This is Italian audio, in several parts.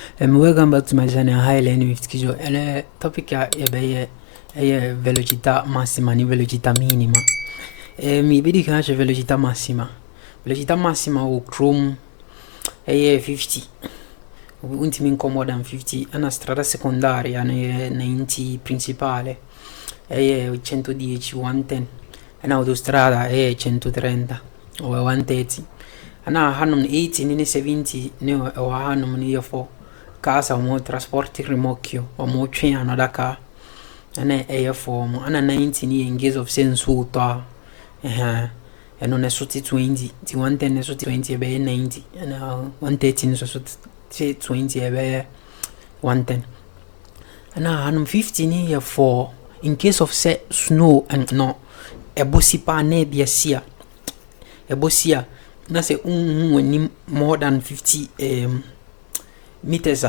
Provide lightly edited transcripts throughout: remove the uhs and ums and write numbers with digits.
Welcome back to my channel Highland with Kijo. And topic ya ebe velocità massima ni velocità minima. Mi vedi che c'è velocità massima. Velocità massima o Chrome 50. Ultimi incomoda 50. Una strada secondaria nei principale è 110, 110. Un'autostrada è 130 o 130. Ana hanum 80 nini 70 ne o hanum ni yofo casa mo trasporti rimocchio o mo twin da ka ana e form ana 90 ni in case of sensu to e non è sutti 20 ti 110 ne sutti 20 e be 90 ana 130 ne sutti 20 e be 110 ana hanum 50 ni ya for in case of say snow and no e bosi pa nebbia sia e bosia na se ni more than 50 meters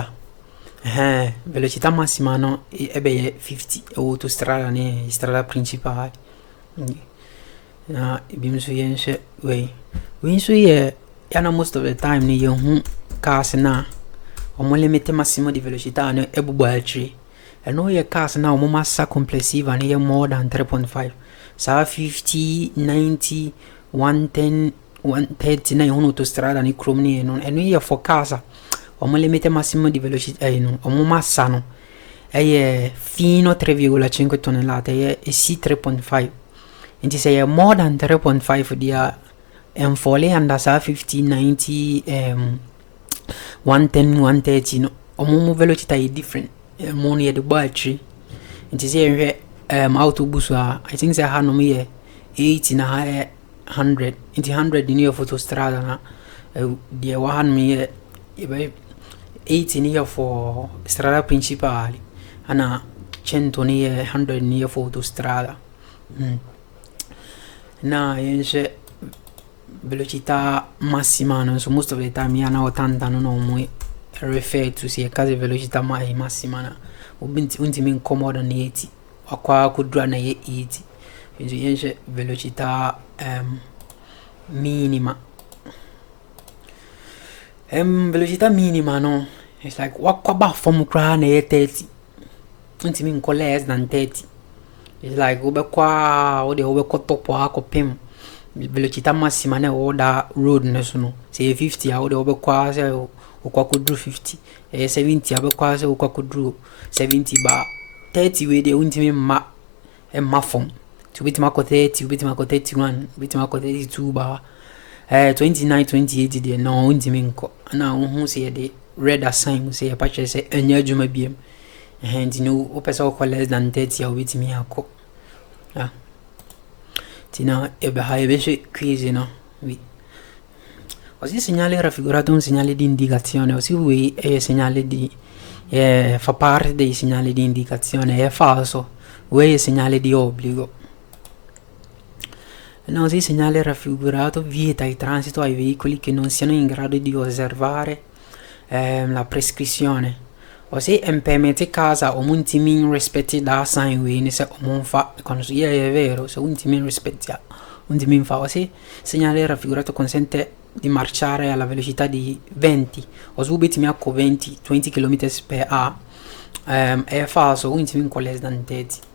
velocità massima no ebe 50 autostrada ne strada principale na bimsu yense we so ye yana most of the time ni ye cars na o mo limite massimo di velocità ne e bubalci e no ye cars na o mo massa complessiva ne ye more than 3.5 sa 50 90 110 130 na un'autostrada ni Chrome ni non e noi for casa o mo limite massimo di velocità o mo massa no è fino a 3,5 tonnellate e sì 3.5 e se è more than 3.5 dia en folle anda sa 50 90 110 130 no o mo velocità è different mo ni de battery e se autobus I think se hanno mi 80 na 100 into 100 di autostrada na di one mi 80 ni for strada principali ana 100 ni 100 ni autostrada na yense velocità massima non so most of the time yana 80 non mo refer to see case velocità massima na unti mi incomoda ni 80 qua kudra na 80 quindi yense velocità minima velocità minima no it's like what ba from crown 30 unti min ko less than 30 it's like ube kwa topo ako pim velocità massima ne oda road ne sono se 50 a ube kwa se o kwa kudru 50 e 70 abe kwa se o kwa kudru 70 ba 30 we de unti min ma form to bit mako 30 bit mako 31 bit mako 32 ba 29 28 de no unti minko na hu se de red sign se pa che se enya juma biem and no o pesa ko less than 30 a bit mi akọ tina e be ha invece quiz no così segnale è raffigurato un segnale di indicazione così lui è segnale di fa parte dei segnali di indicazione è falso lui è segnale di obbligo. No, sì, segnale raffigurato vieta il transito ai veicoli che non siano in grado di osservare la prescrizione. Osì permette casa o un timin rispetti da sign win se non fa quando è vero se un timin rispetta un timin fa così segnale raffigurato consente di marciare alla velocità di 20 o subito mi acco 20 km/h è falso un timin con less than 30.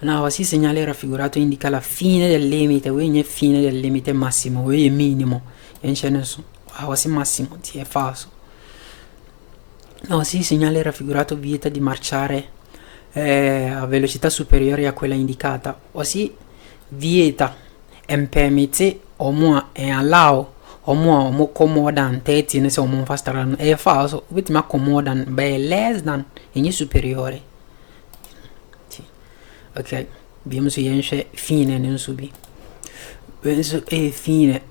No, sì, segnale raffigurato indica la fine del limite, ogni fine del limite massimo, ogni minimo, e non ce ne sono, sì, massimo, sì, è falso. No, sì, segnale raffigurato vieta di marciare a velocità superiore a quella indicata, o sì, vieta, permette, o mo è allow, o mo comodan, teti, ne so, mo fa strano, è falso, ovviamente ma comodan, beh, less than, e superiore. Ok, abbiamo su yense fine non subi penso e fine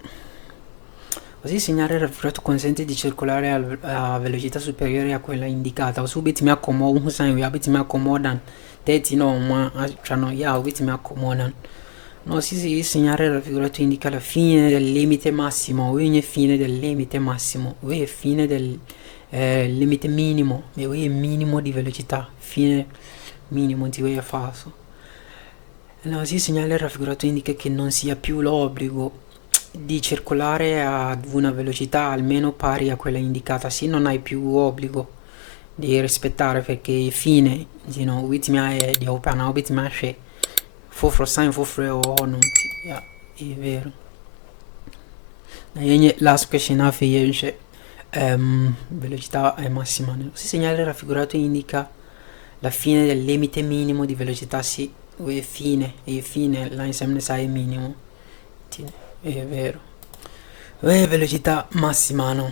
così segnale raffigurato consente di circolare a velocità superiore a quella indicata subito mi accomodo un segno abiti mi accomodan tetti no ma no ya abiti mi accomodan no sì segnale raffigurato indica la fine del limite massimo ogni fine del limite massimo e fine del limite minimo e minimo di velocità fine minimo di è falso. No, sì, segnale raffigurato indica che non sia più l'obbligo di circolare ad una velocità almeno pari a quella indicata, sì, non hai più obbligo di rispettare perché fine, wit me è di open wit me c'è fofro sign fofro o non yeah, è vero. E last question a fare velocità è massima. Se segnale raffigurato indica la fine del limite minimo di velocità, sì, e fine, là insieme sai minimo. È vero. Velocità massima, no?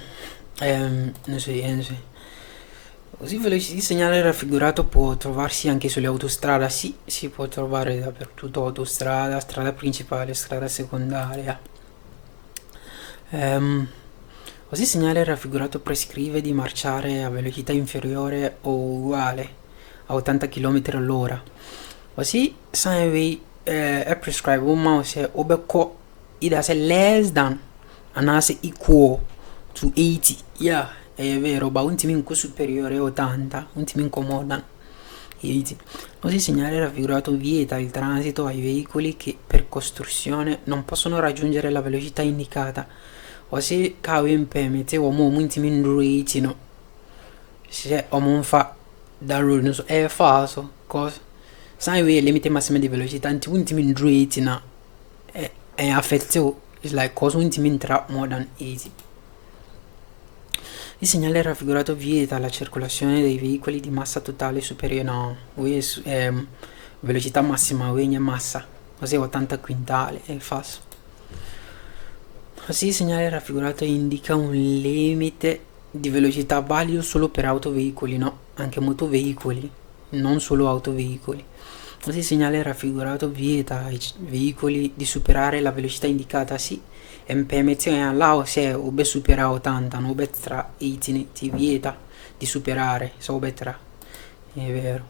Non so, non so. Così il segnale raffigurato può trovarsi anche sulle autostrade, sì, si può trovare dappertutto, autostrada, strada principale, strada secondaria. Così il segnale raffigurato prescrive di marciare a velocità inferiore o uguale a 80 km all'ora. Così sai è prescribe un mouse o becco ida se less than anase equal to 80. Yeah, è vero, ma un timinco superiore a 80, un timinco more than 80. Così il segnale raffigurato vieta il transito ai veicoli che per costruzione non possono raggiungere la velocità indicata. Così kawin permette uomo un timin no. Se uomo fa da road non so è falso cosa. Sai il limite massimo di velocità anti un timin no. È affetto is like cosa un timin tra more than 80. Il segnale raffigurato vieta la circolazione dei veicoli di massa totale superiore no, velocità massima, massa, così 80 quintali, è falso. Così il segnale raffigurato indica un limite di velocità valido solo per autoveicoli, no, anche motoveicoli, non solo autoveicoli. Così il segnale raffigurato vieta ai veicoli di superare la velocità indicata, sì, e permette là se ube supera 80, non ube tra 80, ti vieta di superare, se ube tra, è vero.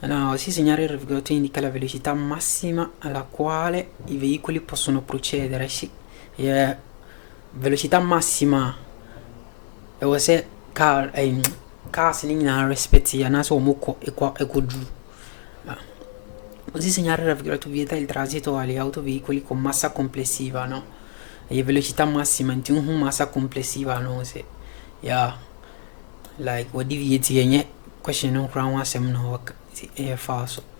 No, così il segnale raffigurato indica la velocità massima alla quale i veicoli possono procedere, sì. Velocità massima e você casa na rispettia na so mucco e qua e giù. Così segnale raffigurato vieta il transito agli autoveicoli con massa complessiva, no? E velocità massima in un massa complessiva, no? Se yeah, like what divieti e question non crown asem no è falso.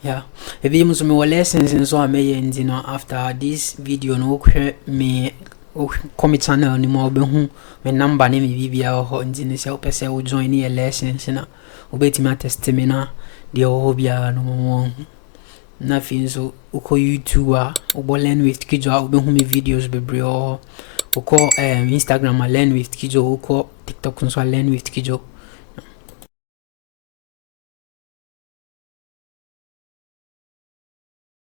Yeah. E vediamo se mi lessons and so amazing, after this video no me come channel ni mo be hu me number ne me bibia ho nti se o pese o join ni lessons na obetimi attest me na de o bia no mo na fin so uko YouTube a o learn with kijo a obe hu me videos bebre o uko Instagram a learn with kijo uko TikTok so learn with kijo